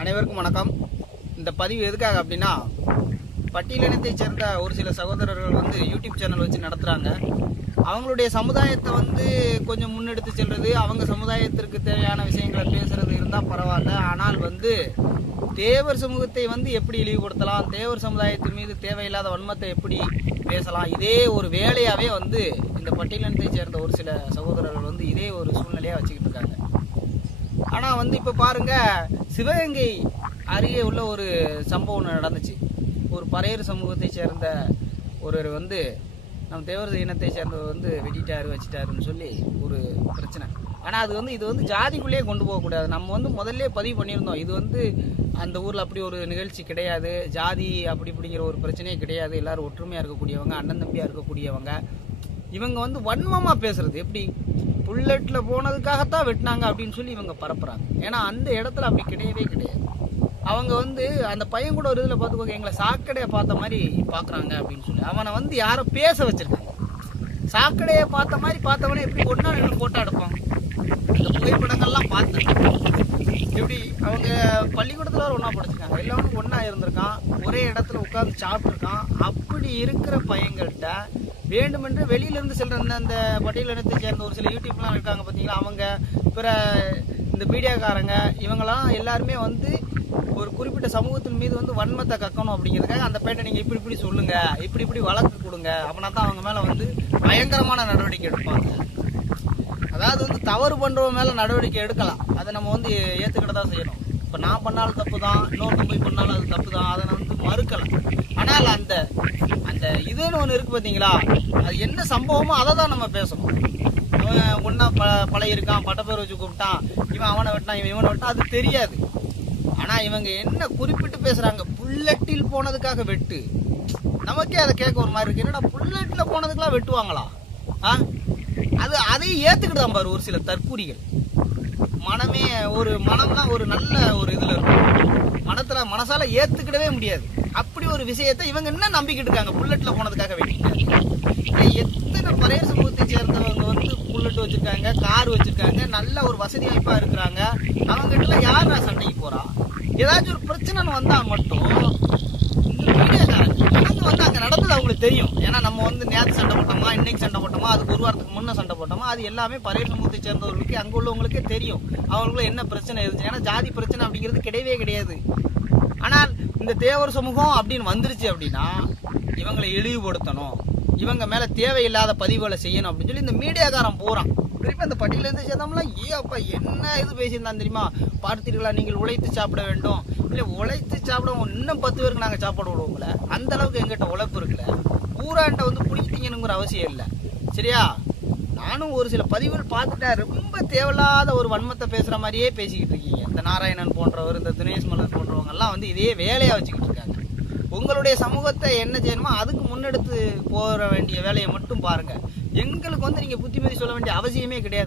அனைவருக்கும் வணக்கம். இந்த பதிவு எதுக்காக அப்படின்னா பட்டியலினத்தைச் சேர்ந்த ஒரு சில சகோதரர்கள் வந்து யூடியூப் சேனல் வச்சு நடத்துகிறாங்க அவங்களுடைய சமுதாயத்தை வந்து கொஞ்சம் முன்னெடுத்து செல்வது அவங்க சமுதாயத்திற்கு தேவையான விஷயங்களை பேசுறது இருந்தால் பரவாயில்ல. ஆனால் வந்து தேவர் சமூகத்தை வந்து எப்படி இழிவுபடுத்தலாம் தேவர் சமுதாயத்தின் மீது தேவையில்லாத வன்மத்தை எப்படி பேசலாம் இதே ஒரு வேலையாகவே வந்து இந்த பட்டியலினத்தை சேர்ந்த ஒரு சில சகோதரர்கள் வந்து இதே ஒரு சூழ்நிலையாக வச்சுக்கிட்டு இருக்காங்க. ஆனா வந்து இப்ப பாருங்க சிவகங்கை அருகே உள்ள ஒரு சம்பவம் நடந்துச்சு. ஒரு பறையர் சமூகத்தை சேர்ந்த ஒருவர் வந்து நம்ம தேவர் இனத்தை சேர்ந்தவர் வந்து வெட்டிட்டாரு வச்சிட்டாருன்னு சொல்லி ஒரு பிரச்சனை. ஆனா அது வந்து இது வந்து ஜாதிக்குள்ளேயே கொண்டு போகக்கூடாது நம்ம வந்து முதல்ல பதிவு பண்ணியிருந்தோம். இது வந்து அந்த ஊர்ல அப்படி ஒரு நிகழ்ச்சி கிடையாது. ஜாதி அப்படி இப்படிங்கிற ஒரு பிரச்சனையே கிடையாது. எல்லாரும் ஒற்றுமையா இருக்கக்கூடியவங்க அண்ணன் தம்பியா இருக்கக்கூடியவங்க. இவங்க வந்து வன்மமா பேசுறது. எப்படி? புல்லட்டில் போனதுக்காகத்தான் வெட்டினாங்க அப்படின்னு சொல்லி இவங்க பரப்புறாங்க. ஏன்னா அந்த இடத்துல அப்படி கிடையவே கிடையாது. அவங்க வந்து அந்த பையன் கூட ஒரு இதில் பார்த்துக்கோங்க எங்களை சாக்கடையை பார்த்த மாதிரி பார்க்குறாங்க அப்படின்னு சொல்லி. அவனை வந்து யாரோ பேச வச்சிருக்காங்க. சாக்கடையை பார்த்த மாதிரி பார்த்தவனே எப்படி ஒன்றா நின்று போட்டோ எடுப்பான்? இந்த புகைப்படங்கள்லாம் பார்த்தேன். எப்படி? அவங்க பள்ளிக்கூடத்தில் ஒன்றா படிச்சிருக்காங்க. எல்லாமே ஒன்றா இருந்திருக்கான். ஒரே இடத்துல உட்காந்து சாப்பிட்ருக்கான் அப்படி இருக்கிற பையங்கள்கிட்ட வேண்டுமென்று வெளியிலேருந்து செல்ற இந்த அந்த பட்டியலினத்தை சேர்ந்த ஒரு சில யூடியூப்லாம் இருக்காங்க பார்த்தீங்களா? அவங்க பிற இந்த மீடியாக்காரங்க இவங்கெல்லாம் எல்லாருமே வந்து ஒரு குறிப்பிட்ட சமூகத்தின் மீது வந்து வன்மத்தை கக்கணும் அப்படிங்கிறதுக்காக அந்த பேட்டை நீங்கள் இப்படி இப்படி சொல்லுங்க இப்படி இப்படி வழக்கு கொடுங்க அப்படின்னா தான் அவங்க மேலே வந்து பயங்கரமான நடவடிக்கை எடுப்பாங்க. அதாவது வந்து தவறு பண்ணுறவங்க மேலே நடவடிக்கை எடுக்கலாம். அதை நம்ம வந்து ஏற்றுக்கிட்ட தான் செய்யணும். இப்போ நான் பண்ணாலும் தப்பு தான் இன்னொருத்தன் போய் பண்ணாலும் அது தப்பு தான் அதை நான் வந்து மறுக்கலாம் ஆனால் இதுன்னு ஒன்று இருக்கு பார்த்தீங்களா அது என்ன சம்பவமோ அதை தான் நம்ம பேசணும். இவன் ஒன்றா ப பழகிருக்கான் பட்டப்பேர் வச்சு கூப்பிட்டான் இவன் அவனை வெட்டான் இவன் இவனை வெட்டான் அது தெரியாது. ஆனால் இவங்க என்ன குறிப்பிட்டு பேசுகிறாங்க புல்லட்டில் போனதுக்காக வெட்டு. நமக்கே அதை கேட்க ஒரு மாதிரி இருக்கு. என்னடா புல்லட்டில் போனதுக்கெல்லாம் வெட்டுவாங்களா? ஆ? அது அதையும் ஏற்றுக்கிட்டு தான் பாரு ஒரு சில தற்கூரிகள் மனமே ஒரு மனம்னா ஒரு நல்ல ஒரு இதில் இருக்கும் மனசால ஏத்துக்கிடவே முடியாது. அப்படி ஒரு விஷயத்தை இவங்க என்ன நம்பிக்கிட்டு இருக்காங்க? புல்லட்ல போனதுக்காக வெட்டிங்க எத்தனை பழைய சமூகத்தை சேர்ந்தவங்க வந்து புல்லட் வச்சிருக்காங்க கார் வச்சிருக்காங்க நல்ல ஒரு வசதி வாய்ப்பா இருக்கிறாங்க. அவங்க கிட்ட யாரா சண்டைக்கு போறா? ஏதாச்சும் ஒரு பிரச்சனைன்னு வந்தா மட்டும் நடந்து வந்து அங்க நடந்தது அவங்களுக்கு தெரியும். ஏன்னா நம்ம வந்து நேற்று சண்டை போட்டோமா இன்னைக்கு சண்டை போட்டோமா அதுக்கு ஒரு வாரத்துக்கு முன்ன சண்டை போட்டோமா அது எல்லாமே பழைய சமூகத்தை சேர்ந்தவர்களுக்கு அங்க உள்ளவங்களுக்கே தெரியும். அவங்களுக்குள்ள என்ன பிரச்சனை இருந்துச்சு? ஏன்னா ஜாதி பிரச்சனை அப்படிங்கிறது கிடையவே கிடையாது. ஆனால் இந்த தேவர் சமூகம் அப்படின்னு வந்துருச்சு அப்படின்னா இவங்களை இழிவுபடுத்தணும். இவங்க மேல தேவையில்லாத பதிவுகளை செய்யணும் அப்படின்னு சொல்லி இந்த மீடியாக்காரன் போறான். திருப்பி இந்த பட்டியல இருந்து சேர்ந்தோம்லாம் ஏ அப்பா என்ன இது பேசியிருந்தான் தெரியுமா? பார்த்தீர்களா நீங்கள் உழைத்து சாப்பிட வேண்டும். இல்லை உழைத்து சாப்பிட இன்னும் பத்து பேருக்கு நாங்கள் சாப்பாடு விடுவோம்ல அந்த அளவுக்கு எங்கிட்ட உழைப்பு இருக்குல்ல. ஊராண்ட வந்து பிடிக்கிட்டீங்கனுங்கிற அவசியம் இல்லை. சரியா? நானும் ஒரு சில பதிவுகள் பார்த்துட்டேன். ரொம்ப தேவையில்லாத ஒரு வன்மத்தை பேசுகிற மாதிரியே பேசிக்கிட்டு இருக்கீங்க. இந்த நாராயணன் போன்றவர் இந்த தினேஷ் மலர் போன்றவங்கெல்லாம் வந்து இதே வேலையாக வச்சுக்கிட்டு இருக்காங்க. உங்களுடைய சமூகத்தை என்ன செய்யணுமோ அதுக்கு முன்னெடுத்து போற வேண்டிய வேலையை மட்டும் பாருங்கள் எங்களுக்கு வந்து நீங்கள் புத்திமதி சொல்ல வேண்டிய அவசியமே கிடையாது.